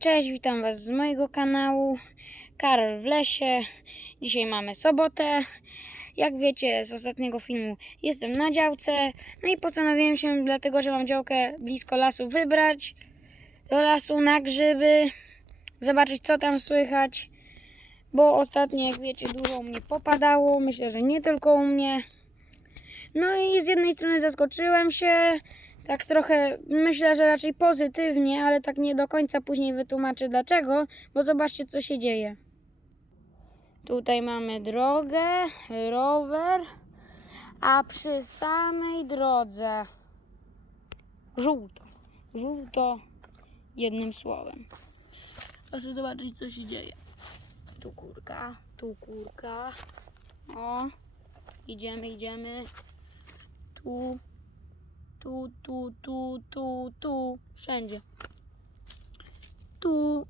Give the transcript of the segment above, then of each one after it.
Cześć, witam Was z mojego kanału Karol w lesie. Dzisiaj mamy sobotę. Jak wiecie z ostatniego filmu jestem na działce. No i postanowiłem się, dlatego że mam działkę blisko lasu, wybrać do lasu na grzyby. Zobaczyć co tam słychać. Bo ostatnio, jak wiecie, dużo u mnie popadało. Myślę, że nie tylko u mnie. No i z jednej strony zaskoczyłem się, tak trochę myślę, że raczej pozytywnie, ale tak nie do końca później wytłumaczę dlaczego, bo zobaczcie co się dzieje. Tutaj mamy drogę, rower, a przy samej drodze żółto. Żółto jednym słowem. Proszę zobaczyć co się dzieje. Tu kurka, tu kurka. O, idziemy, idziemy. Tu, tu, tu, tu, tu, tu, wszędzie. Tu,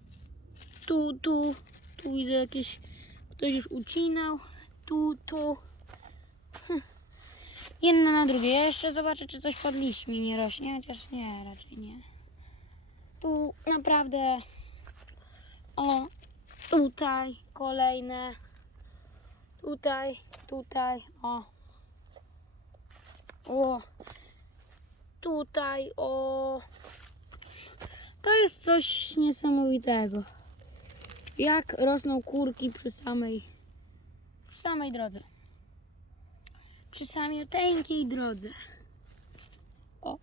tu, tu, tu widzę jakieś, ktoś już ucinał. Tu, tu. Hm. Jedna na drugie. Jeszcze zobaczę, czy coś pod liśćmi nie rośnie, chociaż nie, raczej nie. Tu naprawdę, o, tutaj kolejne, tutaj, tutaj, o. O, tutaj, o. To jest coś niesamowitego. Jak rosną kurki przy samej, przy samej drodze. Przy samiuteńkiej drodze. O.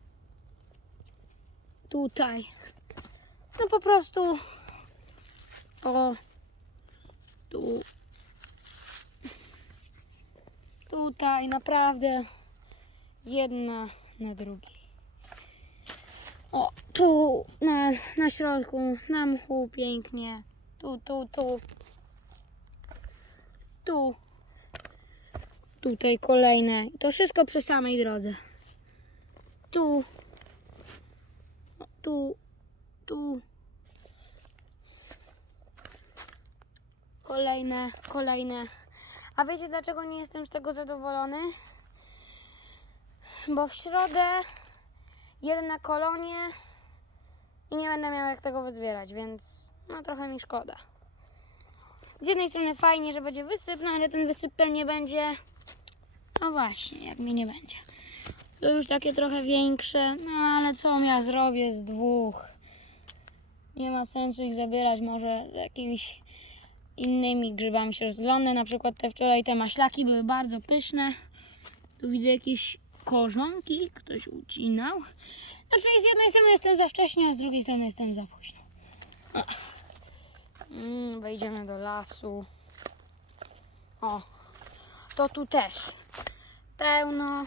Tutaj. No po prostu. O. Tu. Tutaj naprawdę jedna na drugiej. O, tu na, na środku, na mchu pięknie. Tu, tu, tu. Tu. Tutaj kolejne. To wszystko przy samej drodze. Tu. Tu. Tu. Kolejne, kolejne. A wiecie dlaczego nie jestem z tego zadowolony? bo w środę jeden na kolonie i nie będę miał jak tego wyzbierać, więc no trochę mi szkoda. Z jednej strony fajnie, że będzie wysyp, no ale ten wysyp pewnie będzie, no właśnie, jak mi nie będzie. To już takie trochę większe, no ale co ja zrobię z dwóch? Nie ma sensu ich zabierać, może z jakimiś innymi grzybami się rozglądnę, na przykład te wczoraj te maślaki były bardzo pyszne. Tu widzę jakieś korzonki, ktoś ucinał. Znaczy z jednej strony jestem za wcześnie, a z drugiej strony jestem za późno. Mm, wejdziemy do lasu. O, to tu też pełno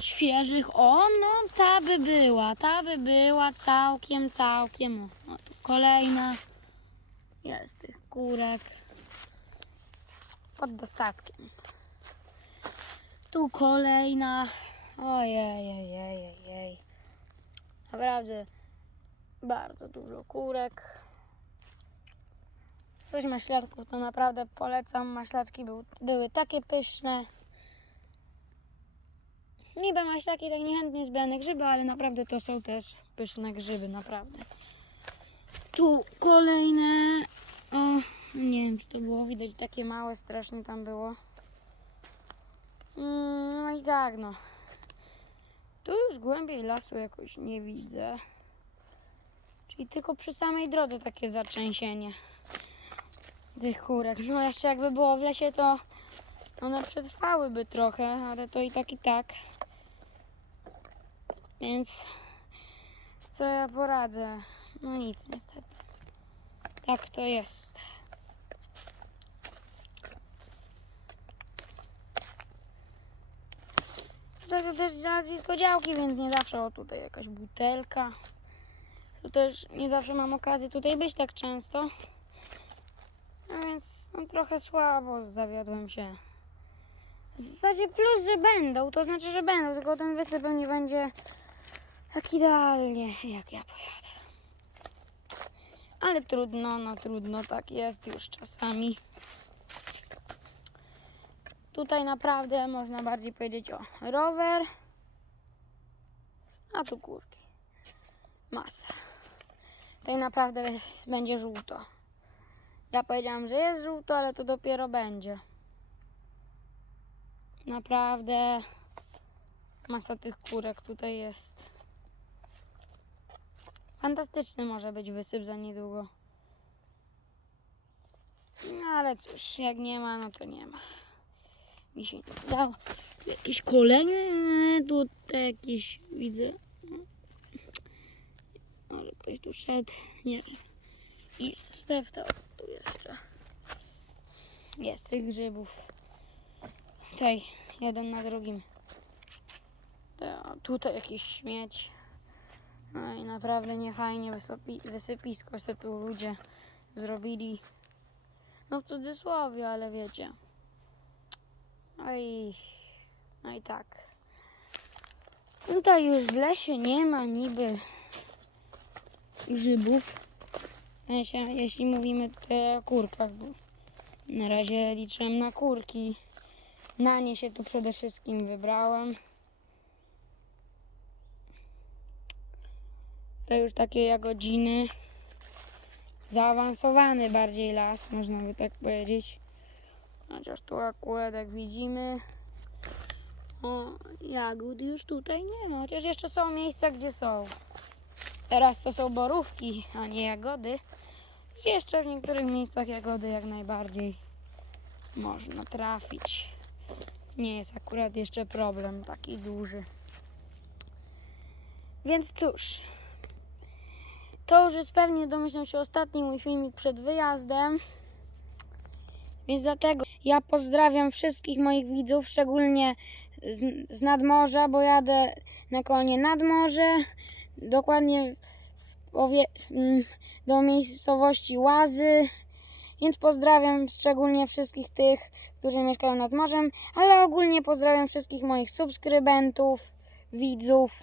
świeżych. O, no ta by była, ta by była całkiem, całkiem. O, tu kolejna. Jest tych kurek. Pod dostatkiem. Tu kolejna. Ojej, ojej, ojej. Naprawdę bardzo dużo kurek. Coś maślatków to naprawdę polecam. Maślatki był, były takie pyszne. Niby maślaki tak niechętnie zbrane grzyby, ale naprawdę to są też pyszne grzyby, naprawdę. Tu kolejne. O, nie wiem, czy to było widać, takie małe strasznie tam było. Mm, No i tak. Tu już głębiej lasu jakoś nie widzę. Czyli tylko przy samej drodze takie zatrzęsienie tych kurek. No jeszcze jakby było w lesie, to one przetrwałyby trochę, ale to i tak i tak. Więc co ja poradzę? No nic niestety. Tak to jest. Tutaj to też nazwisko działki, więc nie zawsze o tutaj jakaś butelka. To też nie zawsze mam okazję tutaj być tak często. A więc no, trochę słabo zawiodłem się. W zasadzie plus, że będą, to znaczy, że będą, tylko ten wysyp nie będzie tak idealnie, jak ja pojadę. Ale trudno, no trudno, tak jest już czasami. Tutaj naprawdę można bardziej powiedzieć o rower. A tu kurki. Masa. tutaj naprawdę będzie żółto. Ja powiedziałam, że jest żółto, ale to dopiero będzie. Naprawdę masa tych kurek tutaj jest. Fantastyczny może być wysyp za niedługo. No ale cóż, jak nie ma, no to nie ma. Mi się nie udało. Jakieś kolejne tutaj jakieś widzę. Może ktoś tu szedł. Nie. I zdeptał tu jeszcze. Jest tych grzybów. Tutaj, jeden na drugim. To, tutaj jakiś śmieć. No i naprawdę niefajnie wysopi, wysypisko se tu ludzie zrobili. No w cudzysłowie, ale wiecie. No i, no i tak. Tutaj już w lesie nie ma niby grzybów. Sensie, jeśli mówimy tutaj o kurkach, bo na razie liczyłem na kurki. Na nie się tu przede wszystkim wybrałem. To już takie jagodziny. Zaawansowany bardziej las, można by tak powiedzieć. Chociaż tu akurat jak widzimy, o, jagód już tutaj nie ma. Chociaż jeszcze są miejsca, gdzie są. Teraz to są borówki, a nie jagody. Jeszcze w niektórych miejscach jagody jak najbardziej można trafić. Nie jest akurat jeszcze problem taki duży. Więc cóż, to już jest pewnie, domyślam się, ostatni mój filmik przed wyjazdem. Więc dlatego ja pozdrawiam wszystkich moich widzów, szczególnie z, z nadmorza, bo jadę na kolonie nad morze, dokładnie powie, mm, do miejscowości Łazy. Więc pozdrawiam szczególnie wszystkich tych, którzy mieszkają nad morzem, ale ogólnie pozdrawiam wszystkich moich subskrybentów, widzów.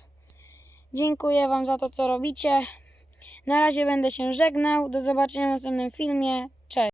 Dziękuję Wam za to, co robicie. Na razie będę się żegnał. Do zobaczenia w następnym filmie. Cześć.